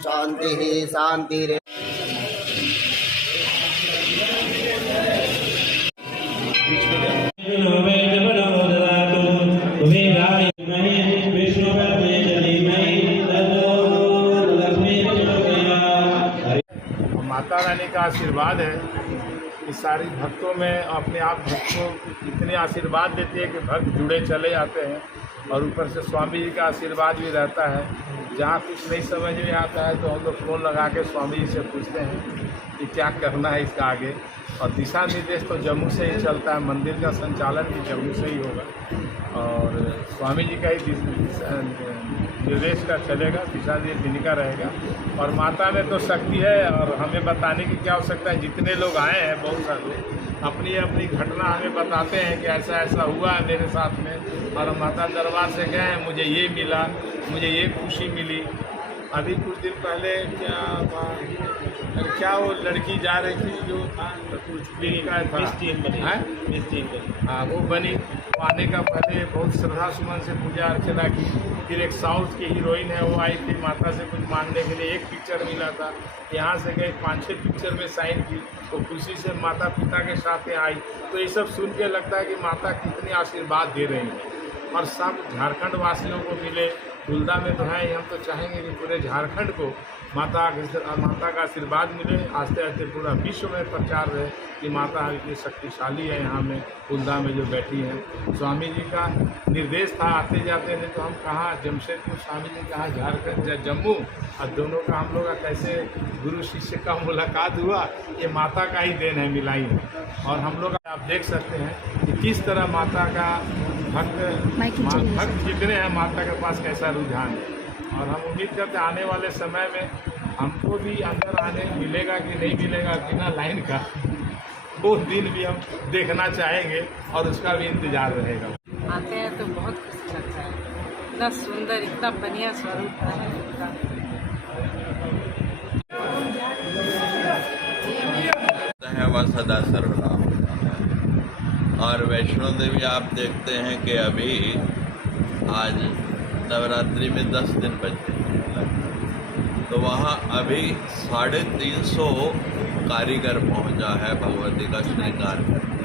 शांति शांति। माता रानी का आशीर्वाद है कि सारी भक्तों में अपने आप भक्त को इतने आशीर्वाद देती है कि भक्त जुड़े चले जाते हैं। और ऊपर से स्वामी जी का आशीर्वाद भी रहता है। जहाँ कुछ नहीं समझ में आता है तो हम लोग फ़ोन लगा के स्वामी जी से पूछते हैं कि क्या करना है इसका आगे। और दिशा निर्देश तो जम्मू से ही चलता है, मंदिर का संचालन भी जम्मू से ही होगा और स्वामी जी का ही निर्देश का चलेगा, दिशा निर्देश जिन्हीं का रहेगा। और माता में तो शक्ति है और हमें बताने की क्या आवश्यकता है। जितने लोग आए हैं बहुत सारे अपनी अपनी घटना हमें बताते हैं कि ऐसा ऐसा हुआ है मेरे साथ में और माता दरबार से गए हैं, मुझे ये मिला, मुझे ये खुशी मिली। अभी कुछ दिन पहले क्या वो लड़की जा रही थी जो कुछ का हाँ वो बनी। आने का पहले बहुत श्रद्धा सुमन से पूजा अर्चना की। फिर एक साउथ की हीरोइन है वो आई थी माता से कुछ मांगने के लिए, एक पिक्चर मिला था। यहाँ से गई 5-6 पिक्चर में साइन की, तो खुशी से माता पिता के साथ आई। तो ये सब सुन के लगता है कि माता कितनी आशीर्वाद दे रही है और सब झारखंड वासियों को मिले। खुलदा में तो है, हम तो चाहेंगे कि पूरे झारखंड को माता का आशीर्वाद मिले। आस्ते आस्ते पूरा विश्व में प्रचार रहे कि माता इतनी शक्तिशाली है। यहाँ में खुलदा में जो बैठी हैं, स्वामी जी का निर्देश था आते जाते थे तो हम कहाँ जमशेदपुर, स्वामी जी कहाँ झारखंड, जम्मू, और दोनों का हम लोग का कैसे गुरु शिष्य का मुलाकात हुआ, ये माता का ही देन है, मिलाई है। और हम लोग आप देख सकते हैं कि किस तरह माता का भक्त जितने हैं माता के पास कैसा रुझान है। और हम उम्मीद करते हैं आने वाले समय में हमको भी अंदर आने मिलेगा कि नहीं मिलेगा बिना लाइन का, वो दिन भी हम देखना चाहेंगे और उसका भी इंतजार रहेगा। आते हैं तो बहुत खुशी लगता है, इतना सुंदर, इतना बढ़िया स्वरूप है वह सदा सर्वदा। और वैष्णो देवी आप देखते हैं कि अभी आज नवरात्रि में 10 दिन बचे हैं, तो वहाँ अभी 350 कारीगर पहुँचा है भगवती का श्रृंगार करने।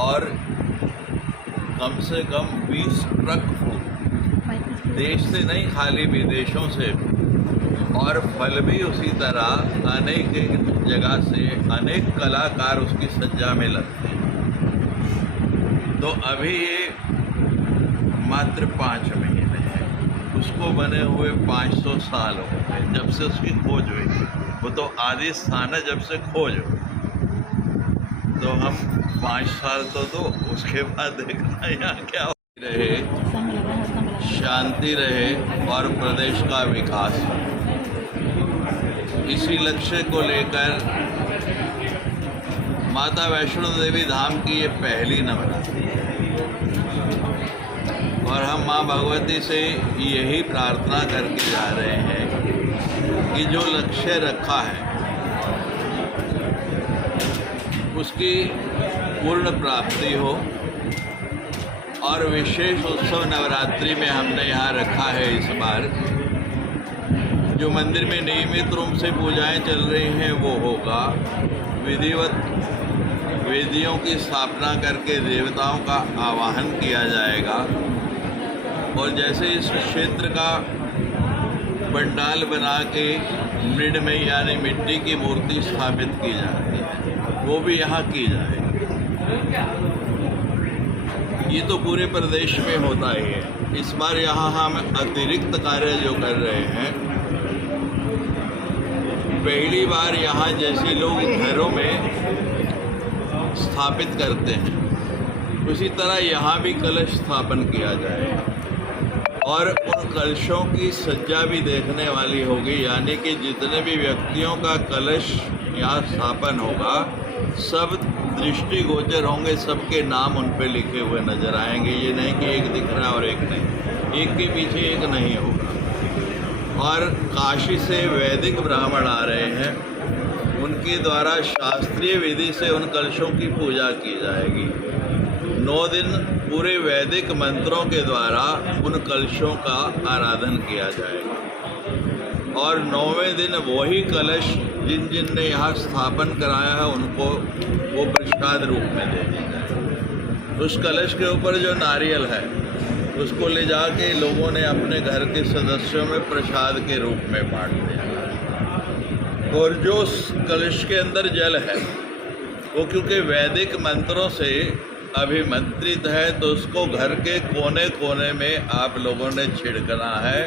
और कम से कम 20 ट्रक देश से नहीं, खाली विदेशों से भी, और फल भी उसी तरह अनेक जगह से अनेक कलाकार उसकी सज्जा में लगते हैं। तो अभी ये मात्र 5 महीने हैं, उसको बने हुए 500 साल हो गए जब से उसकी खोज हुई। वो तो आदि स्थान है जब से खोज हुई, तो हम 5 साल तो दो, उसके बाद देखना यहाँ क्या रहे, शांति रहे और प्रदेश का विकास। इसी लक्ष्य को लेकर माता वैष्णो देवी धाम की ये पहली नवरात्रि है और हम माँ भगवती से यही प्रार्थना करके जा रहे हैं कि जो लक्ष्य रखा है उसकी पूर्ण प्राप्ति हो। और विशेष उत्सव नवरात्रि में हमने यहाँ रखा है इस बार, जो मंदिर में नियमित रूप से पूजाएं चल रही हैं वो होगा, वेदियों की स्थापना करके देवताओं का आवाहन किया जाएगा और जैसे इस क्षेत्र का पंडाल बना के मृणमयी यानी मिट्टी की मूर्ति स्थापित की जाती है, वो भी यहाँ की जाएगी। ये तो पूरे प्रदेश में होता ही है। इस बार यहाँ हम अतिरिक्त कार्य जो कर रहे हैं, पहली बार यहाँ जैसे लोग घरों में स्थापित करते हैं उसी तरह यहाँ भी कलश स्थापन किया जाएगा और उन कलशों की सज्जा भी देखने वाली होगी, यानी कि जितने भी व्यक्तियों का कलश यहाँ स्थापन होगा सब दृष्टिगोचर होंगे, सबके नाम उन पे लिखे हुए नजर आएंगे। ये नहीं कि एक दिख रहा है और एक नहीं, एक के पीछे एक नहीं होगा। और काशी से वैदिक ब्राह्मण आ रहे हैं, उनके द्वारा शास्त्रीय विधि से उन कलशों की पूजा की जाएगी। 9 दिन पूरे वैदिक मंत्रों के द्वारा उन कलशों का आराधन किया जाएगा और 9वें दिन वही कलश जिन जिन ने यहाँ स्थापन कराया है उनको वो प्रसाद रूप में दे दी जाए। उस कलश के ऊपर जो नारियल है उसको ले जाके लोगों ने अपने घर के सदस्यों में प्रसाद के रूप में बांट दिया और जो कलश के अंदर जल है वो क्योंकि वैदिक मंत्रों से अभिमंत्रित है तो उसको घर के कोने कोने में आप लोगों ने छिड़कना है।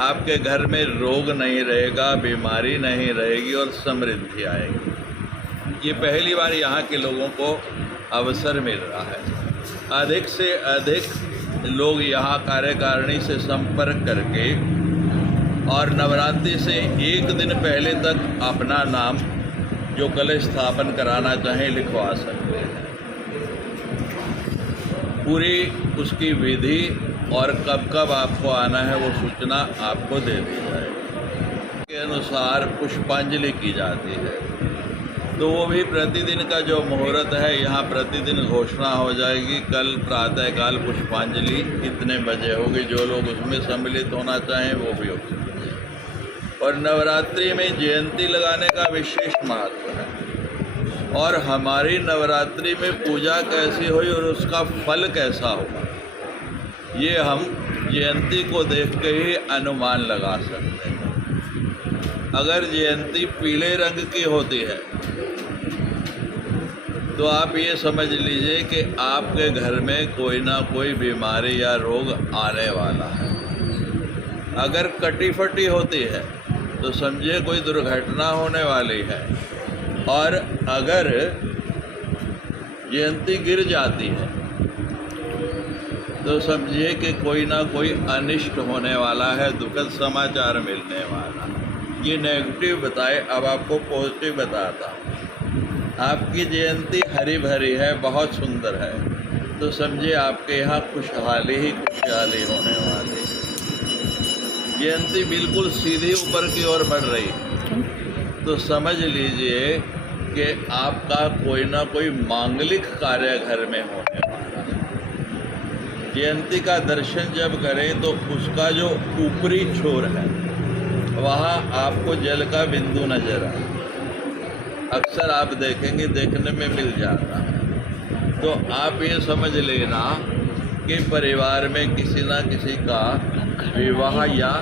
आपके घर में रोग नहीं रहेगा, बीमारी नहीं रहेगी और समृद्धि आएगी। ये पहली बार यहाँ के लोगों को अवसर मिल रहा है। अधिक से अधिक लोग यहाँ कार्यकारिणी से संपर्क करके और नवरात्रि से 1 दिन पहले तक अपना नाम जो कलश स्थापन कराना चाहें लिखवा सकते हैं। पूरी उसकी विधि और कब कब आपको आना है वो सूचना आपको दे दी जाएगी। के अनुसार पुष्पांजलि की जाती है तो वो भी प्रतिदिन का जो मुहूर्त है यहाँ प्रतिदिन घोषणा हो जाएगी। कल प्रातःकाल पुष्पांजलि कितने बजे होगी, जो लोग उसमें सम्मिलित होना चाहें वो भी हो सकते हैं। और नवरात्रि में जयंती लगाने का विशेष महत्व है और हमारी नवरात्रि में पूजा कैसी हुई और उसका फल कैसा होगा ये हम जयंती को देख के ही अनुमान लगा सकते हैं। अगर जयंती पीले रंग की होती है तो आप ये समझ लीजिए कि आपके घर में कोई ना कोई बीमारी या रोग आने वाला है। अगर कटी फटी होती है तो समझिए कोई दुर्घटना होने वाली है और अगर जयंती गिर जाती है तो समझिए कि कोई ना कोई अनिष्ट होने वाला है, दुखद समाचार मिलने वाला है। ये नेगेटिव बताए, अब आपको पॉजिटिव बताता हूँ। आपकी जयंती हरी भरी है, बहुत सुंदर है, तो समझिए आपके यहाँ खुशहाली ही खुशहाली होने वाली है। जयंती बिल्कुल सीधी ऊपर की ओर बढ़ रही है तो समझ लीजिए कि आपका कोई ना कोई मांगलिक कार्य घर में होने वाला है। जयंती का दर्शन जब करें तो उसका जो ऊपरी छोर है वहाँ आपको जल का बिंदु नजर आए। अक्सर आप देखेंगे, देखने में मिल जाता है। तो आप ये समझ लेना कि परिवार में किसी ना किसी का विवाह या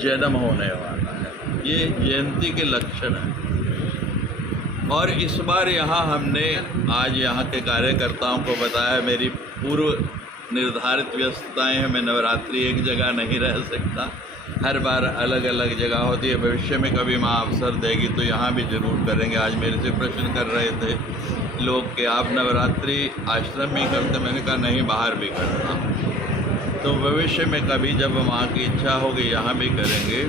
जन्म होने वाला है। ये जयंती के लक्षण हैं। और इस बार यहाँ हमने आज यहाँ के कार्यकर्ताओं को बताया, मेरी पूर्व निर्धारित व्यस्तताएं हैं, मैं नवरात्रि एक जगह नहीं रह सकता, हर बार अलग अलग जगह होती है। भविष्य में कभी माँ अवसर देगी तो यहाँ भी जरूर करेंगे। आज मेरे से प्रश्न कर रहे थे लोग कि आप नवरात्रि आश्रम में करते, मैंने कहा नहीं, बाहर भी करता। तो भविष्य में कभी जब माँ की इच्छा होगी यहाँ भी करेंगे।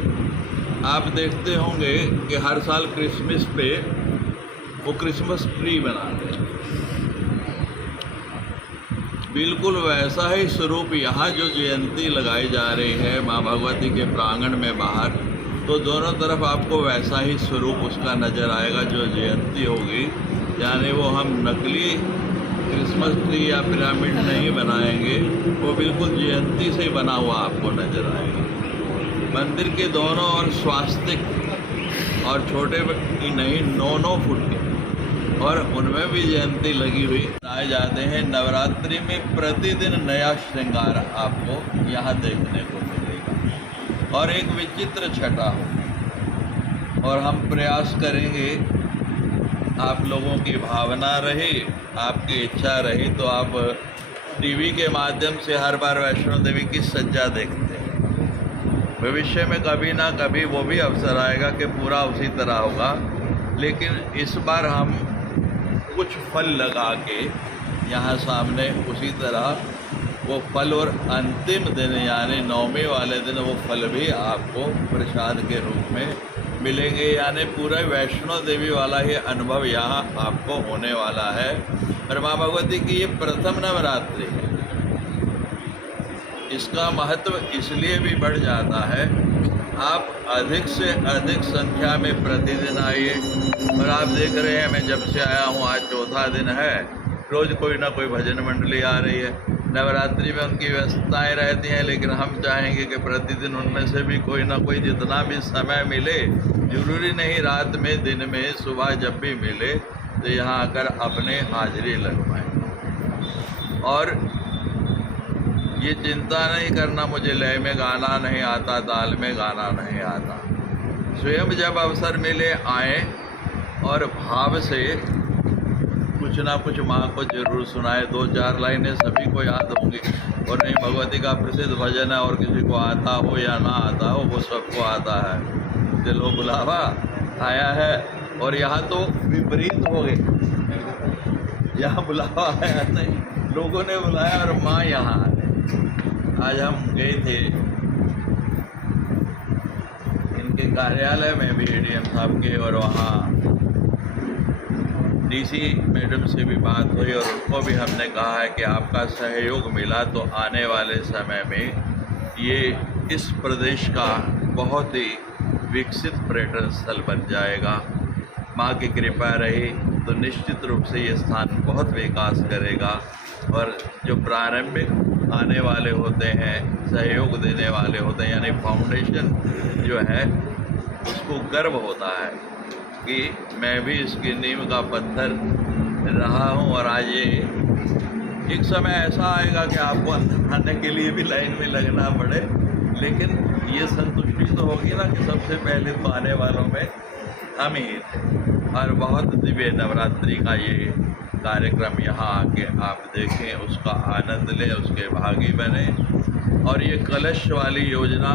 आप देखते होंगे कि हर साल क्रिसमस पे वो क्रिसमस ट्री बनाते हैं, बिल्कुल वैसा ही स्वरूप यहाँ जो जयंती लगाई जा रही है माँ भगवती के प्रांगण में बाहर, तो दोनों तरफ आपको वैसा ही स्वरूप उसका नज़र आएगा जो जयंती होगी। यानी वो हम नकली क्रिसमस ट्री या पिरामिड नहीं बनाएंगे, वो बिल्कुल जयंती से बना हुआ आपको नज़र आएगा। मंदिर के दोनों ओर स्वास्तिक और छोटे ही नहीं 9-9 फुट के और उनमें भी जयंती लगी हुई आए जाते हैं। नवरात्रि में प्रतिदिन नया श्रृंगार आपको यहाँ देखने को मिलेगा और एक विचित्र छटा हो। और हम प्रयास करेंगे, आप लोगों की भावना रही, आपकी इच्छा रही तो आप टीवी के माध्यम से हर बार वैष्णो देवी की सज्जा देखते हैं। भविष्य में कभी ना कभी वो भी अवसर आएगा कि पूरा उसी तरह होगा, लेकिन इस बार हम कुछ फल लगा के यहाँ सामने उसी तरह वो फल, और अंतिम दिन यानी नवमी वाले दिन वो फल भी आपको प्रसाद के रूप में मिलेंगे। यानी पूरा वैष्णो देवी वाला ही अनुभव यहाँ आपको होने वाला है। और माँ भगवती की ये प्रथम नवरात्रि है, इसका महत्व इसलिए भी बढ़ जाता है। आप अधिक से अधिक संख्या में प्रतिदिन आइए। और आप देख रहे हैं, मैं जब से आया हूँ आज चौथा दिन है, रोज़ कोई ना कोई भजन मंडली आ रही है। नवरात्रि में उनकी व्यस्तताएँ रहती हैं, लेकिन हम चाहेंगे कि प्रतिदिन उनमें से भी कोई ना कोई जितना भी समय मिले, जरूरी नहीं रात में, दिन में, सुबह जब भी मिले तो यहाँ आकर अपने हाजिरी लगवाएं। और ये चिंता नहीं करना मुझे लय में गाना नहीं आता, ताल में गाना नहीं आता। स्वयं जब अवसर मिले आए और भाव से कुछ ना कुछ माँ को जरूर सुनाए। 2-4 लाइनें सभी को याद होंगी, और नहीं भगवती का प्रसिद्ध भजन है और किसी को आता हो या ना आता हो, वो सबको आता है। दिलो बुलावा आया है, और यहाँ तो विपरीत हो गए, यहाँ बुलावा आया नहीं, लोगों ने बुलाया और माँ यहाँ आ गई। आज हम गए थे इनके कार्यालय में भी, एडीएम साहब के, और वहाँ डीसी मैडम से भी बात हुई और उनको भी हमने कहा है कि आपका सहयोग मिला तो आने वाले समय में ये इस प्रदेश का बहुत ही विकसित पर्यटन स्थल बन जाएगा। माँ की कृपा रही तो निश्चित रूप से ये स्थान बहुत विकास करेगा। और जो प्रारंभिक आने वाले होते हैं, सहयोग देने वाले होते हैं, यानी फाउंडेशन जो है, उसको गर्व होता है कि मैं भी इसकी नींव का पत्थर रहा हूँ। और आज ये एक समय ऐसा आएगा कि आपको अंदर आने के लिए भी लाइन में लगना पड़े, लेकिन ये संतुष्टि तो होगी ना कि सबसे पहले तो आने वालों में हम ही थे। और बहुत दिव्य नवरात्रि का ये कार्यक्रम यहाँ आके आप देखें, उसका आनंद लें, उसके भागी बने। और ये कलश वाली योजना